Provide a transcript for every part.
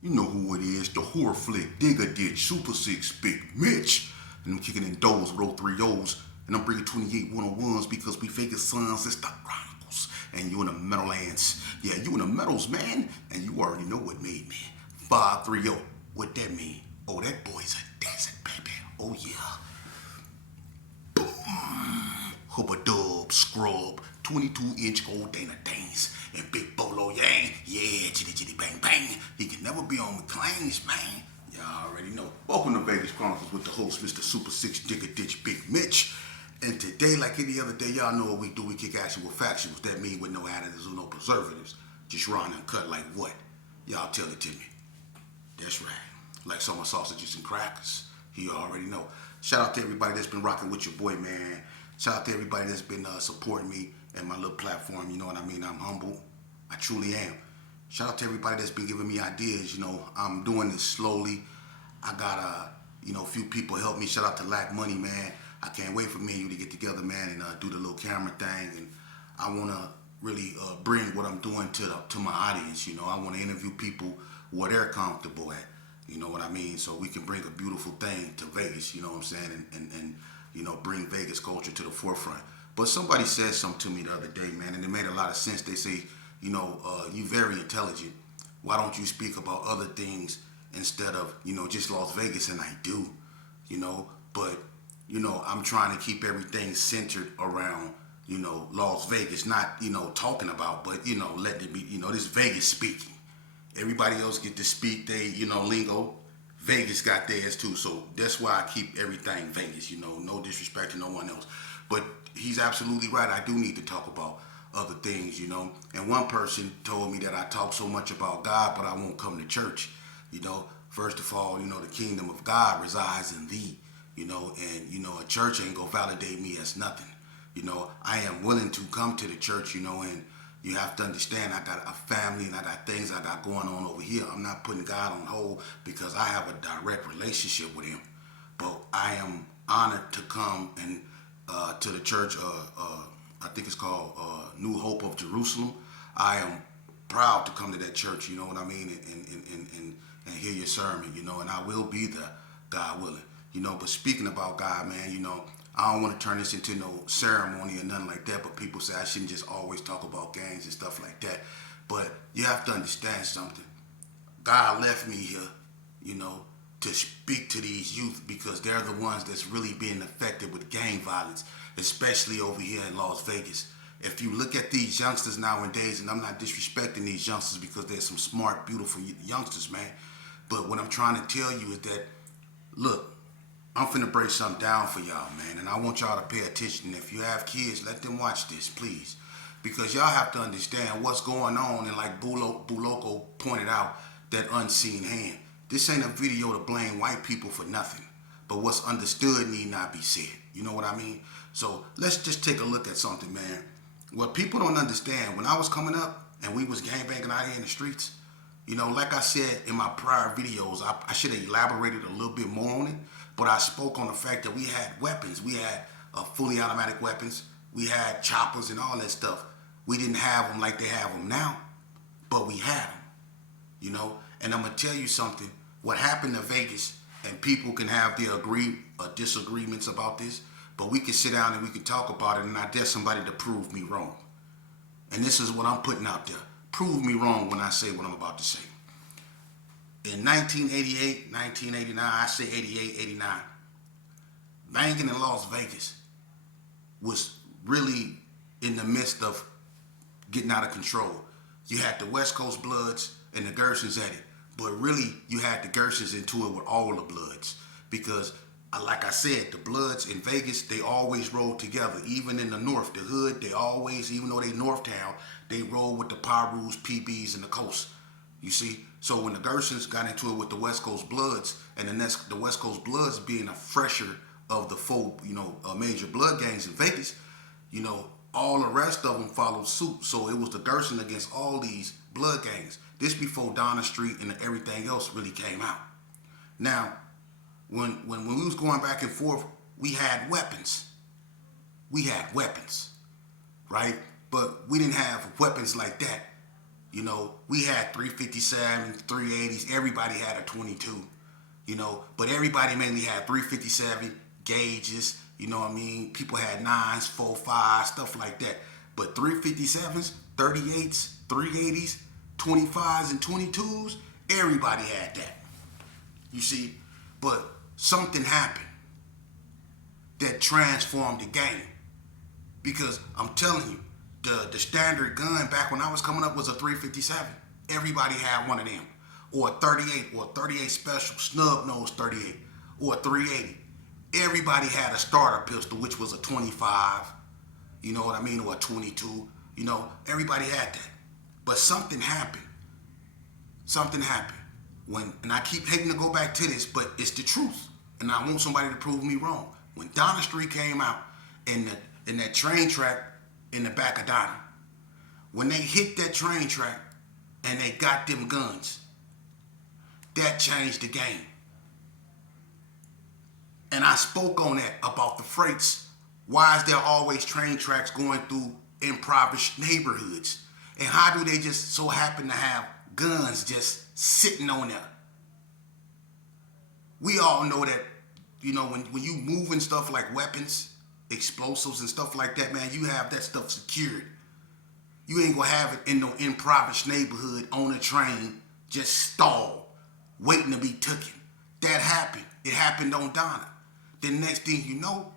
You know who it is, the horror flick, Digger Ditch, Super 6, Big Mitch. And I'm kicking in doors with 03 O's. And I'm bringing 28 101s because we Vegas sons, it's the Chronicles. And you in the Meadowlands. Yeah, you in the Meadows, man. And you already know what made me. 530. What that mean? Oh, that boy's a desert, baby. Oh, yeah. Hubba Dub, Scrub, 22-inch gold Dana Danes, and Big Bolo Yang. Yeah, chitty chitty bang bang. He can never be on McLean's, man. Y'all already know. Welcome to Vegas Chronicles with the host, Mr. Super 6 Digger Ditch Big Mitch. And today, like any other day, y'all know what we do. We kick actual factuals. That mean with no additives or no preservatives. Just raw and cut like what? Y'all tell it to me. That's right. Like summer sausages and crackers. You already know. Shout out to everybody that's been rocking with your boy, man. Shout out to everybody that's been supporting me and my little platform. You know what I mean? I'm humble. I truly am. Shout out to everybody that's been giving me ideas. You know, I'm doing this slowly. I got a few people help me. Shout out to Lack Money, man. I can't wait for me and you to get together, man, and do the little camera thing. And I want to really bring what I'm doing to my audience. You know, I want to interview people where they're comfortable at. You know what I mean? So we can bring a beautiful thing to Vegas, you know what I'm saying? And bring Vegas culture to the forefront. But somebody said something to me the other day, man, and it made a lot of sense. They say, you very intelligent. Why don't you speak about other things instead of, just Las Vegas? And I do, but, I'm trying to keep everything centered around, Las Vegas, not, talking about, but, letting it be, this Vegas speaking. Everybody else get to speak they, lingo. Vegas got theirs too, so that's why I keep everything Vegas, no disrespect to no one else. But he's absolutely right. I do need to talk about other things, And one person told me that I talk so much about God, but I won't come to church. First of all, the kingdom of God resides in thee, and a church ain't gonna validate me as nothing. I am willing to come to the church, and you have to understand I got a family and I got things I got going on over here. I'm not putting God on hold because I have a direct relationship with him. But I am honored to come and to the church, I think it's called New Hope of Jerusalem. I am proud to come to that church, you know what I mean, and hear your sermon, and I will be there, God willing. But speaking about God, man, I don't want to turn this into no ceremony or nothing like that, but people say I shouldn't just always talk about gangs and stuff like that. But you have to understand something. God left me here, to speak to these youth because they're the ones that's really being affected with gang violence, especially over here in Las Vegas. If you look at these youngsters nowadays, and I'm not disrespecting these youngsters because they're some smart, beautiful youngsters, man. But what I'm trying to tell you is that, look, I'm finna break something down for y'all, man, and I want y'all to pay attention. If you have kids, let them watch this, please, because y'all have to understand what's going on. And like Buloko pointed out, that unseen hand. This ain't a video to blame white people for nothing, but what's understood need not be said. You know what I mean? So let's just take a look at something, man. What people don't understand, when I was coming up and we was gangbanging out here in the streets, like I said in my prior videos, I should have elaborated a little bit more on it. But I spoke on the fact that we had weapons. We had fully automatic weapons. We had choppers and all that stuff. We didn't have them like they have them now, but we had them, And I'm going to tell you something. What happened to Vegas, and people can have their disagreements about this, but we can sit down and we can talk about it, and I dare somebody to prove me wrong. And this is what I'm putting out there. Prove me wrong when I say what I'm about to say. In 1988, 1989, I say 88, 89, banging in Las Vegas was really in the midst of getting out of control. You had the West Coast Bloods and the Gersons at it, but really you had the Gersons into it with all the Bloods because, like I said, the Bloods in Vegas, they always rolled together. Even in the North, the hood, they always, even though they North Town, they roll with the Pyrus, PBs, and the Coast. You see? So when the Gersons got into it with the West Coast Bloods, and the West Coast Bloods being a fresher of the four, major blood gangs in Vegas, all the rest of them followed suit. So it was the Gerson against all these blood gangs. This before Donna Street and everything else really came out. Now, when we was going back and forth, we had weapons. We had weapons, right? But we didn't have weapons like that, You know, we had 357, 380s. Everybody had a 22. You know, but everybody mainly had 357 gauges. You know what I mean? People had 9s, 4, 5, stuff like that. But 357s, 38s, 380s, 25s, and 22s, everybody had that. You see? But something happened that transformed the game. Because I'm telling you, the standard gun back when I was coming up was a 357. Everybody had one of them. Or a 38, or a 38 special, snub nose 38, or a 380. Everybody had a starter pistol, which was a 25, you know what I mean, or a 22. You know, everybody had that. But something happened. Something happened. And I keep hating to go back to this, but it's the truth. And I want somebody to prove me wrong. When Donna Street came out in that train track in the back of Donna, when they hit that train track and they got them guns, that changed the game. And I spoke on that about the freights. Why is there always train tracks going through impoverished neighborhoods? And how do they just so happen to have guns just sitting on there? We all know that, you know, when you moving stuff like weapons, explosives and stuff like that, man, you have that stuff secured. You ain't gonna have it in no impoverished neighborhood on a train, just stalled, waiting to be taken. That happened. It happened on Donna. Then next thing you know,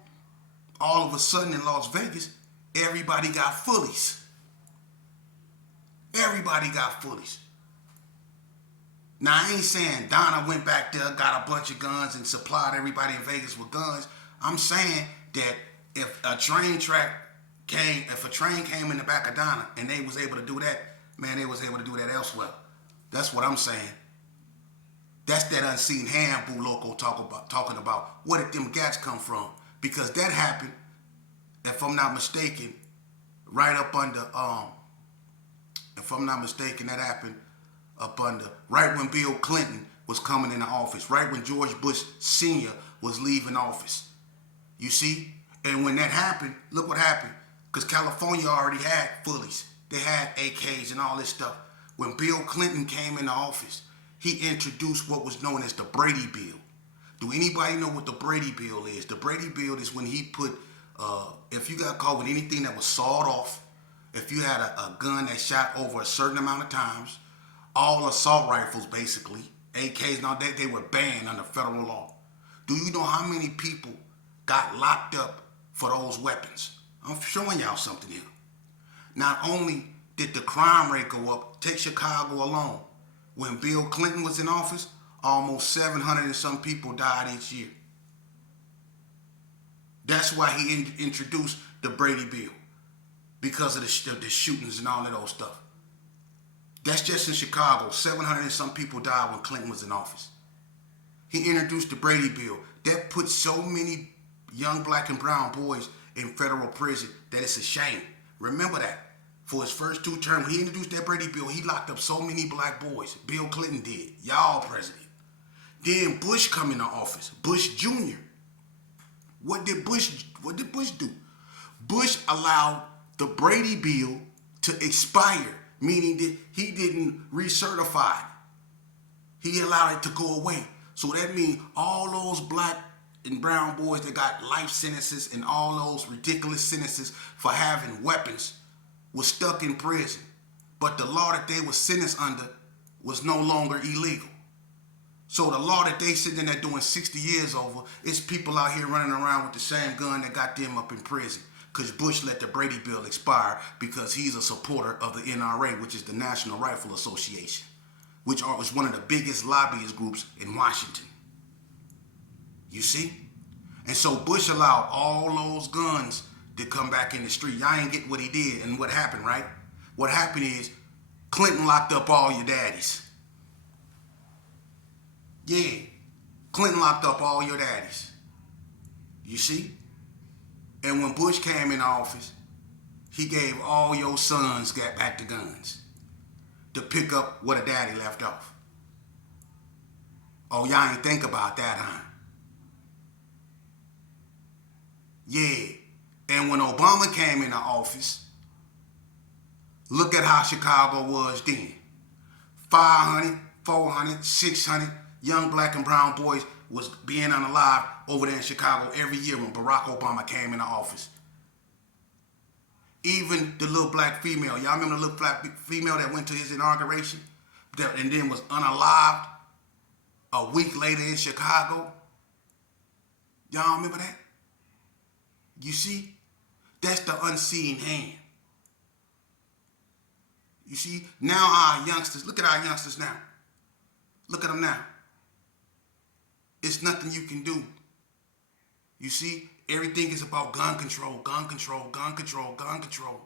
all of a sudden in Las Vegas, everybody got fullies. Everybody got fullies. Now, I ain't saying Donna went back there, got a bunch of guns, and supplied everybody in Vegas with guns. I'm saying that if a train came in the back of Donna and they was able to do that, man, they was able to do that elsewhere. That's what I'm saying. That's that unseen hand Boo Loco talking about. Where did them gats come from? Because that happened, if I'm not mistaken, right up under, if I'm not mistaken, that happened up under, right when Bill Clinton was coming into office, right when George Bush Sr. was leaving office. You see? And when that happened, look what happened. Because California already had fullies. They had AKs and all this stuff. When Bill Clinton came into office, he introduced what was known as the Brady Bill. Do anybody know what the Brady Bill is? The Brady Bill is when he put, if you got caught with anything that was sawed off, if you had a gun that shot over a certain amount of times, all assault rifles basically, AKs, now they were banned under federal law. Do you know how many people got locked up for those weapons? I'm showing y'all something here. Not only did the crime rate go up, take Chicago alone. When Bill Clinton was in office, almost 700 and some people died each year. That's why he introduced the Brady Bill, because of the shootings and all of those stuff. That's just in Chicago. 700 and some people died when Clinton was in office. He introduced the Brady Bill. That put so many young black and brown boys in federal prison that it's a shame. Remember that. For his first 2 terms, when he introduced that Brady Bill, he locked up so many black boys. Bill Clinton did. Y'all president. Then Bush come into office. Bush Jr. What did Bush do? Bush allowed the Brady Bill to expire, meaning that he didn't recertify it. He allowed it to go away. So that means all those black and brown boys that got life sentences and all those ridiculous sentences for having weapons was stuck in prison. But the law that they were sentenced under was no longer illegal. So the law that they sitting in there doing 60 years over, it's people out here running around with the same gun that got them up in prison. Because Bush let the Brady Bill expire because he's a supporter of the NRA, which is the National Rifle Association, which was one of the biggest lobbyist groups in Washington. You see? And so Bush allowed all those guns to come back in the street. Y'all ain't get what he did. And what happened, right? What happened is Clinton locked up all your daddies. Yeah. Clinton locked up all your daddies. You see? And when Bush came in office, he gave all your sons back the guns to pick up what a daddy left off. Oh, y'all ain't think about that, huh? Yeah. And when Obama came into office, Look at how Chicago was then. 500, 400, 600 young black and brown boys was being unalive over there in Chicago every year when Barack Obama came into office. Even the little black female, y'all remember the little black female that went to his inauguration and then was unalived a week later in Chicago? Y'all remember that? You see? That's the unseen hand. You see? Now our youngsters, look at our youngsters now. Look at them now. It's nothing you can do. You see? Everything is about gun control, gun control, gun control, gun control.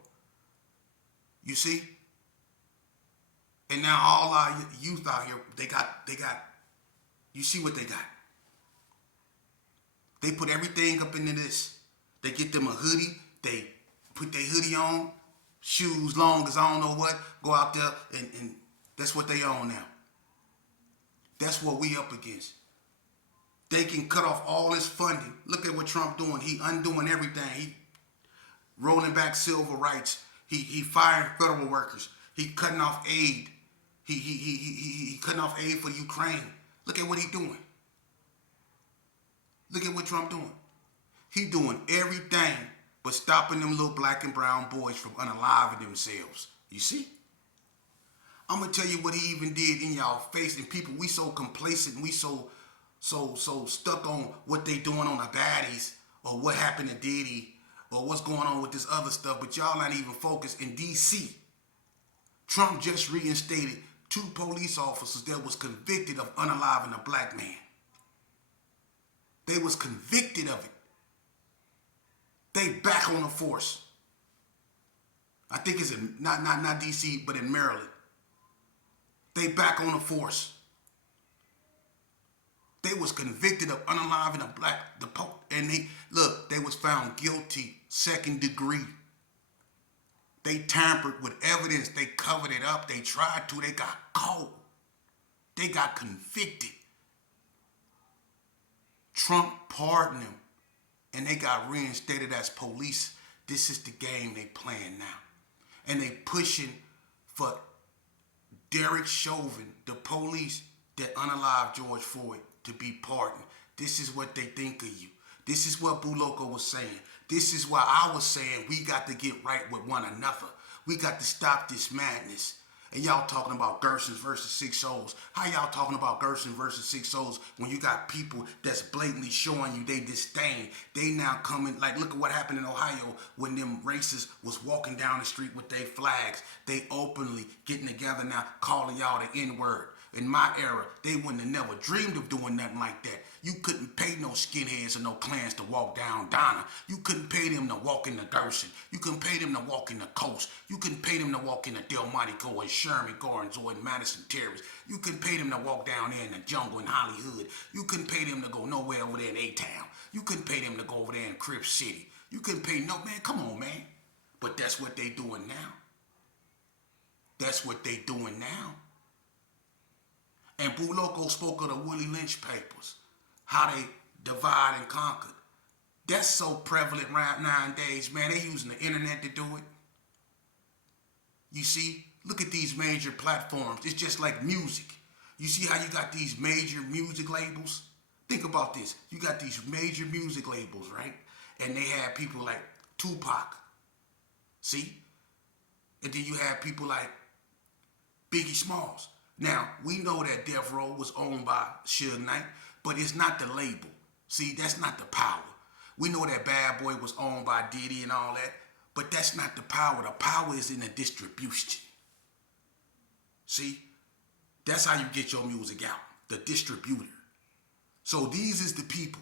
You see? And now all our youth out here, they got, you see what they got? They put everything up into this. They get them a hoodie. They put their hoodie on, shoes long as I don't know what, go out there, and that's what they own now. That's what we up against. They can cut off all this funding. Look at what Trump doing. He undoing everything. He rolling back civil rights. He firing federal workers. He cutting off aid. He cutting off aid for Ukraine. Look at what he doing. Look at what Trump doing. He doing everything but stopping them little black and brown boys from unaliving themselves. You see? I'm going to tell you what he even did in y'all face. And people, we so complacent and we so stuck on what they doing on the baddies or what happened to Diddy or what's going on with this other stuff. But y'all not even focused. In D.C., Trump just reinstated 2 police officers that was convicted of unaliving a black man. They was convicted of it. They back on the force. I think it's in not D.C., but in Maryland. They back on the force. They was convicted of unaliving a black, and they was found guilty 2nd degree. They tampered with evidence. They covered it up. They tried to. They got caught. They got convicted. Trump pardoned them, and they got reinstated as police. This is the game they playing now. And they pushing for Derek Chauvin, the police that unalived George Floyd, to be pardoned. This is what they think of you. This is what Boo Loco was saying. This is why I was saying we got to get right with one another. We got to stop this madness. And y'all talking about Gersons versus 6 Souls. How y'all talking about Gersons versus 6 Souls when you got people that's blatantly showing you they disdain? They now coming, like look at what happened in Ohio when them racists was walking down the street with their flags. They openly getting together now calling y'all the N-word. In my era, they wouldn't have never dreamed of doing nothing like that. You couldn't pay no skinheads or no clans to walk down Donna. You couldn't pay them to walk in the Gerson. You couldn't pay them to walk in the Coast. You couldn't pay them to walk in the Delmonico and Sherman Gardens or in Madison Terrace. You couldn't pay them to walk down there in the jungle in Hollywood. You couldn't pay them to go nowhere over there in A-Town. You couldn't pay them to go over there in Crip City. You couldn't pay no, man, come on, man. But that's what they doing now. That's what they doing now. And Boo Loco spoke of the Willie Lynch papers, how they divide and conquer. That's so prevalent right nowadays, man. They using the internet to do it. You see, look at these major platforms. It's just like music. You see how you got these major music labels? Think about this. You got these major music labels, right? And they have people like Tupac. See? And then you have people like Biggie Smalls. Now, we know that Death Row was owned by Suge Knight, but it's not the label. See, that's not the power. We know that Bad Boy was owned by Diddy and all that, but that's not the power. The power is in the distribution. See, that's how you get your music out, the distributor. So these is the people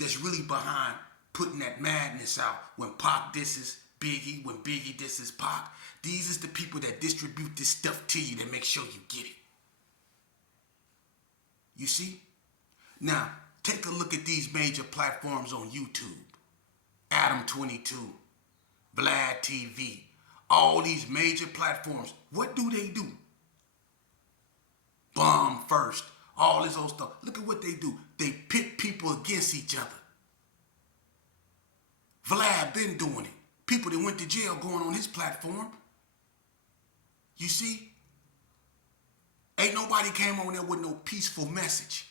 that's really behind putting that madness out. When Pac disses Biggie, when Biggie disses Pac, these is the people that distribute this stuff to you that make sure you get it. You see? Now, take a look at these major platforms on YouTube. Adam 22, Vlad TV, all these major platforms. What do? Bomb first, all this old stuff. Look at what they do. They pit people against each other. Vlad been doing it. People that went to jail going on his platform. You see? Ain't nobody came on there with no peaceful message.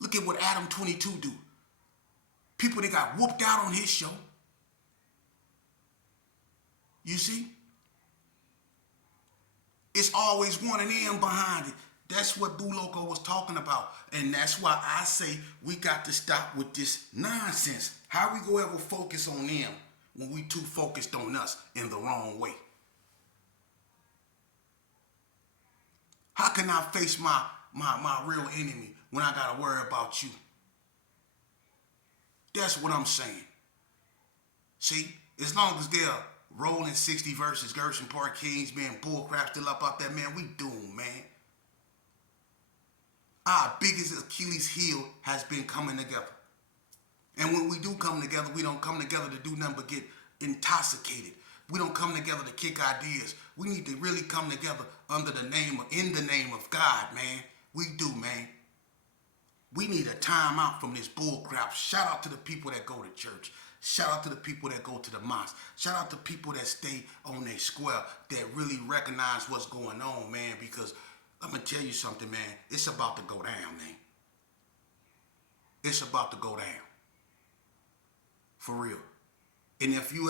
Look at what Adam 22 do. People that got whooped out on his show. You see? It's always one of them behind it. That's what Boo Loco was talking about. And that's why I say we got to stop with this nonsense. How we go ever focus on them when we too focused on us in the wrong way? How can I face my real enemy when I gotta worry about you? That's what I'm saying. See, as long as they're rolling 60 verses, Gershon Park Kings, man, bullcrap still up out there, man, we doomed, man. Our biggest Achilles heel has been coming together. And when we do come together, we don't come together to do nothing but get intoxicated. We don't come together to kick ideas. We need to really come together in the name of God, man. We do, man. We need a time out from this bull crap. Shout out to the people that go to church. Shout out to the people that go to the mosque. Shout out to people that stay on their square, that really recognize what's going on, man, because I'm going to tell you something, man. It's about to go down, man. It's about to go down. For real. And if you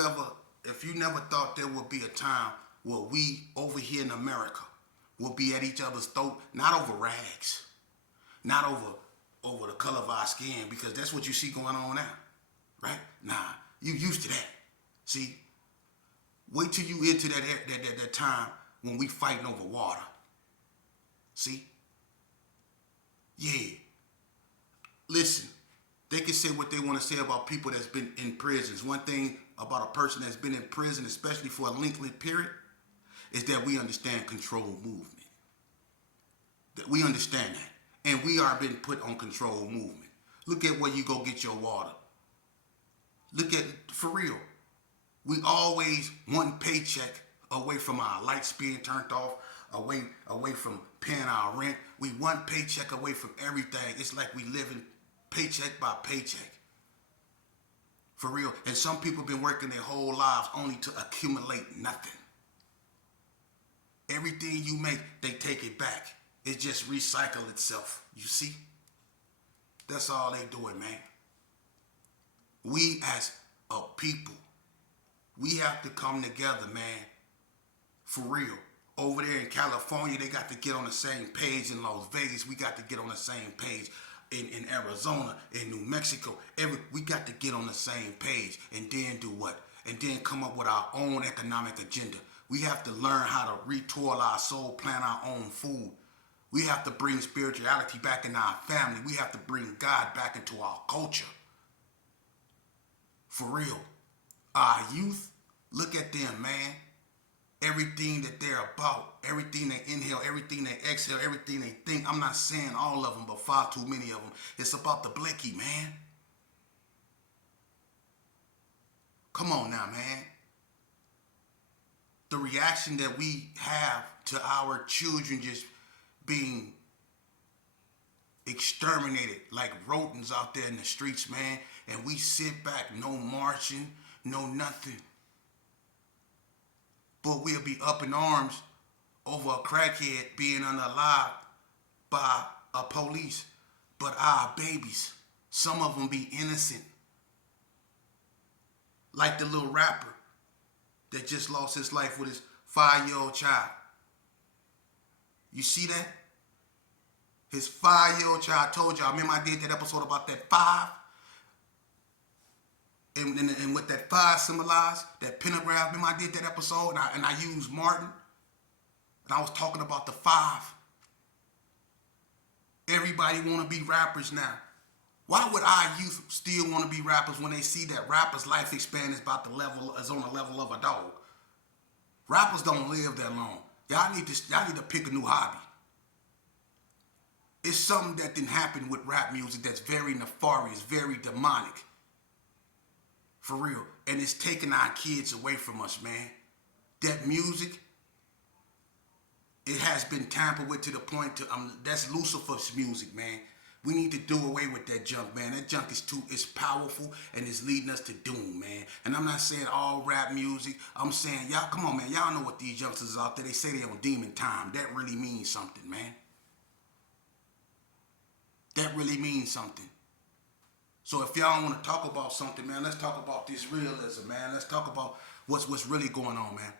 never thought there would be a time where we over here in America will be at each other's throat, not over rags, not over the color of our skin, because that's what you see going on now, right? Nah, you used to that. See, wait till you into that time when we fighting over water. See? Yeah. Listen, they can say what they want to say about people that's been in prisons. One thing about a person that's been in prison, especially for a lengthy period, is that we understand controlled movement. That we understand that. And we are being put on controlled movement. Look at where you go get your water. Look at, for real, we always one paycheck away from our lights being turned off, away from paying our rent. We one paycheck away from everything. It's like we living paycheck by paycheck. For real. And some people been working their whole lives only to accumulate nothing. Everything you make, they take it back. It just recycle itself. You see? That's all they doing, man. We as a people, we have to come together, man. For real. Over there in California, they got to get on the same page. In Las Vegas, we got to get on the same page. In Arizona, in New Mexico, we got to get on the same page. And then do what? And then come up with our own economic agenda. We have to learn how to retoil our soul, plant our own food. We have to bring spirituality back in our family. We have to bring God back into our culture. For real. Our youth, look at them, man. Everything that they're about, everything they inhale, everything they exhale, everything they think. I'm not saying all of them, but far too many of them. It's about the blicky, man. Come on now, man. The reaction that we have to our children just being exterminated like rodents out there in the streets, man. And we sit back, no marching, no nothing. But we'll be up in arms over a crackhead being unalive by a police. But our babies, some of them be innocent. Like the little rapper that just lost his life with his 5-year-old child. You see that? His 5-year-old child. I told y'all, remember I did that episode about that 5? And what that 5 symbolized, that pentagram. Remember I did that episode and I used Martin? And I was talking about the 5. Everybody want to be rappers now. Why would our youth still want to be rappers when they see that rappers' life span is on the level of a dog? Rappers don't live that long. Y'all need to pick a new hobby. It's something that didn't happen with rap music that's very nefarious, very demonic. For real. And it's taking our kids away from us, man. That music, it has been tampered with to the point that's Lucifer's music, man. We need to do away with that junk, man. That junk is it's powerful and it's leading us to doom, man. And I'm not saying all rap music. I'm saying, y'all, come on, man. Y'all know what these youngsters out there, they say they on demon time. That really means something, man. That really means something. So if y'all want to talk about something, man, let's talk about this realism, man. Let's talk about what's really going on, man.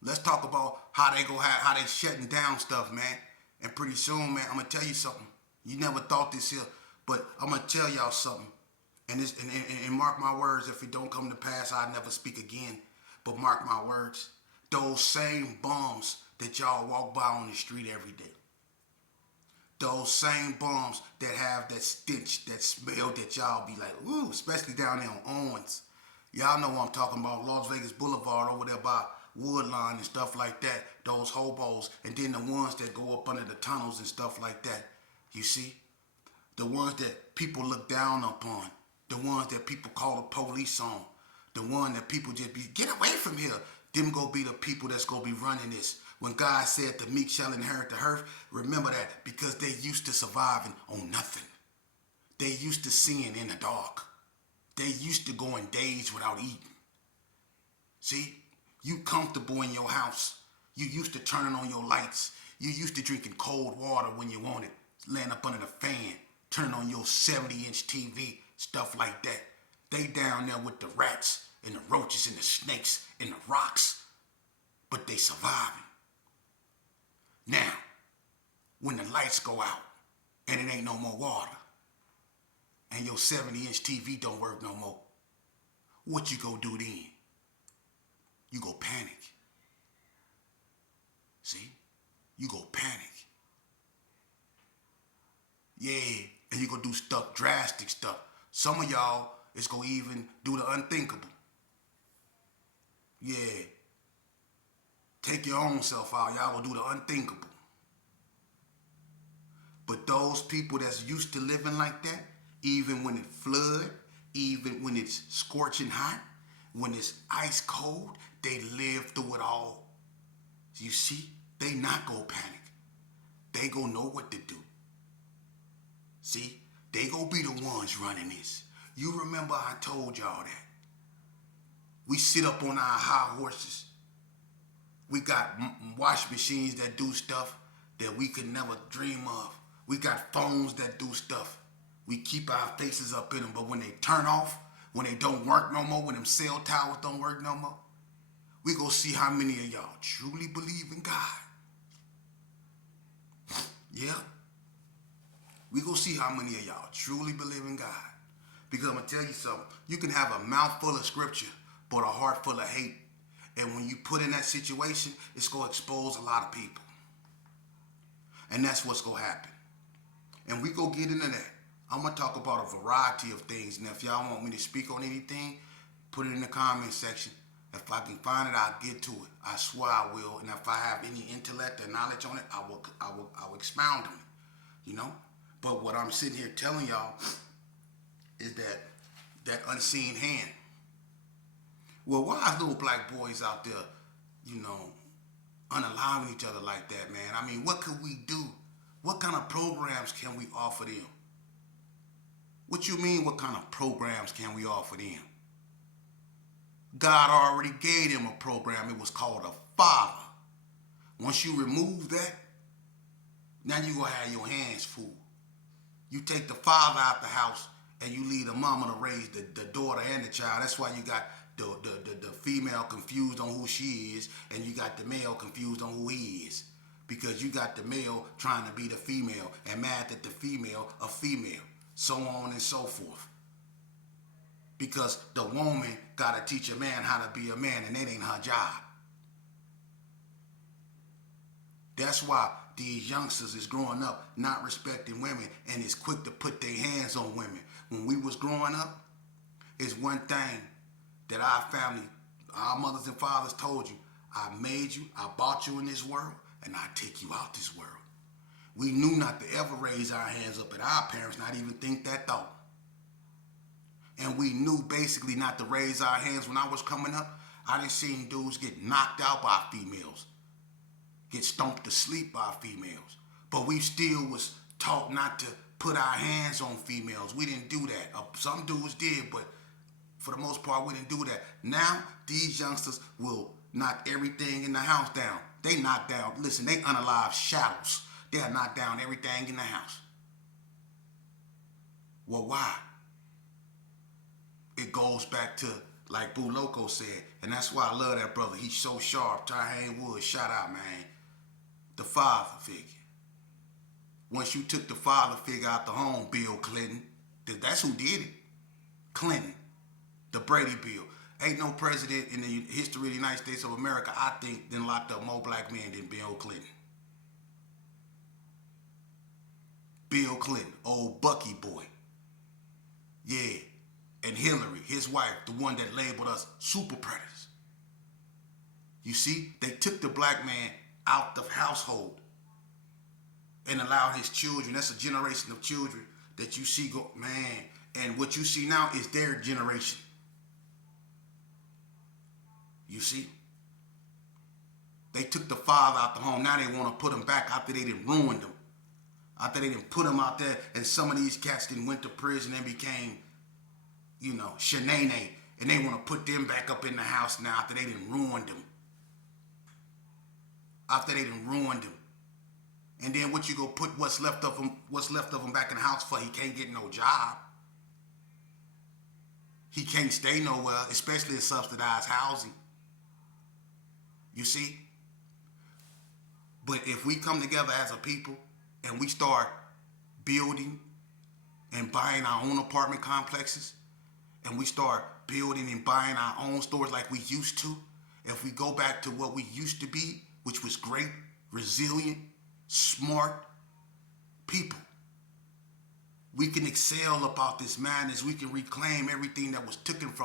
Let's talk about how they shutting down stuff, man. And pretty soon, man, I'm gonna tell you something. You never thought this here, but I'm gonna tell y'all something. And mark my words, if it don't come to pass, I'll never speak again. But mark my words, those same bums that y'all walk by on the street every day. Those same bums that have that stench, that smell that y'all be like, ooh, especially down there on Owens. Y'all know what I'm talking about, Las Vegas Boulevard over there by Woodline and stuff like that. Those hobos, and then the ones that go up under the tunnels and stuff like that. You see? The ones that people look down upon. The ones that people call the police on. The one that people just be, get away from here. Them go be the people that's gonna be running this. When God said the meek shall inherit the earth, remember that because they used to surviving on nothing. They used to seeing in the dark. They used to going days without eating. See? You comfortable in your house. You used to turning on your lights. You used to drinking cold water when you wanted, laying up under the fan, turning on your 70-inch TV, stuff like that. They down there with the rats and the roaches and the snakes and the rocks, but they surviving. Now, when the lights go out and it ain't no more water and your 70-inch TV don't work no more, what you go do then? You go panic. See? You go panic. Yeah, and you go do stuff, drastic stuff. Some of y'all is gonna even do the unthinkable. Yeah. Take your own self out. Y'all gonna do the unthinkable. But those people that's used to living like that, even when it flood, even when it's scorching hot, when it's ice cold, they live through it all. You see, they not gonna panic. They gonna know what to do. See, they gonna be the ones running this. You remember I told y'all that. We sit up on our high horses. We got wash machines that do stuff that we could never dream of. We got phones that do stuff. We keep our faces up in them, but when they turn off, when they don't work no more, when them cell towers don't work no more, we go see how many of y'all truly believe in God. Yeah. We go see how many of y'all truly believe in God. Because I'm going to tell you something. You can have a mouth full of scripture, but a heart full of hate. And when you put in that situation, it's going to expose a lot of people. And that's what's going to happen. And we go get into that. I'm going to talk about a variety of things. And if y'all want me to speak on anything, put it in the comment section. If I can find it, I'll get to it. I swear I will. And if I have any intellect or knowledge on it, I will expound on it. You know? But what I'm sitting here telling y'all is that unseen hand. Well, why is little black boys out there, unallowing each other like that, man? I mean, what could we do? What kind of programs can we offer them? What you mean, what kind of programs can we offer them? God already gave them a program. It was called a father. Once you remove that, now you're going to have your hands full. You take the father out the house and you leave the mama to raise the daughter and the child. That's why you got the female confused on who she is, and you got the male confused on who he is. Because you got the male trying to be the female and mad at the female a female. So on and so forth. Because the woman got to teach a man how to be a man, and that ain't her job. That's why these youngsters is growing up not respecting women and is quick to put their hands on women. When we was growing up, it's one thing that our family, our mothers and fathers told you. I made you, I bought you in this world, and I take you out this world. We knew not to ever raise our hands up at our parents, not even think that thought. And we knew basically not to raise our hands when I was coming up. I done seen dudes get knocked out by females, get stomped to sleep by females. But we still was taught not to put our hands on females. We didn't do that. Some dudes did, but for the most part, we didn't do that. Now, these youngsters will knock everything in the house down. They knock down, listen, they unalive shadows. They'll knock down everything in the house. Well, why? It goes back to, like Boo Loco said, and that's why I love that brother. He's so sharp. Ty Haywood, shout out, man. The father figure. Once you took the father figure out the home, Bill Clinton, that's who did it. Clinton, the Brady Bill. Ain't no president in the history of the United States of America, I think, then locked up more black men than Bill Clinton. Bill Clinton, old Bucky boy. Yeah. And Hillary, his wife, the one that labeled us super predators. You see, they took the black man out the household and allowed his children. That's a generation of children that you see go, man. And what you see now is their generation. You see? They took the father out the home. Now they want to put him back after they done ruined him. After they done put him out there, and some of these cats done went to prison and became, you know, Shanae, and they want to put them back up in the house now after they done ruined them. After they done ruined them. And then what you go put what's left of him back in the house for? He can't get no job. He can't stay nowhere, especially in subsidized housing. You see? But if we come together as a people and we start building and buying our own apartment complexes, and we start building and buying our own stores like we used to, if we go back to what we used to be, which was great, resilient, smart people, we can excel about this madness. We can reclaim everything that was taken from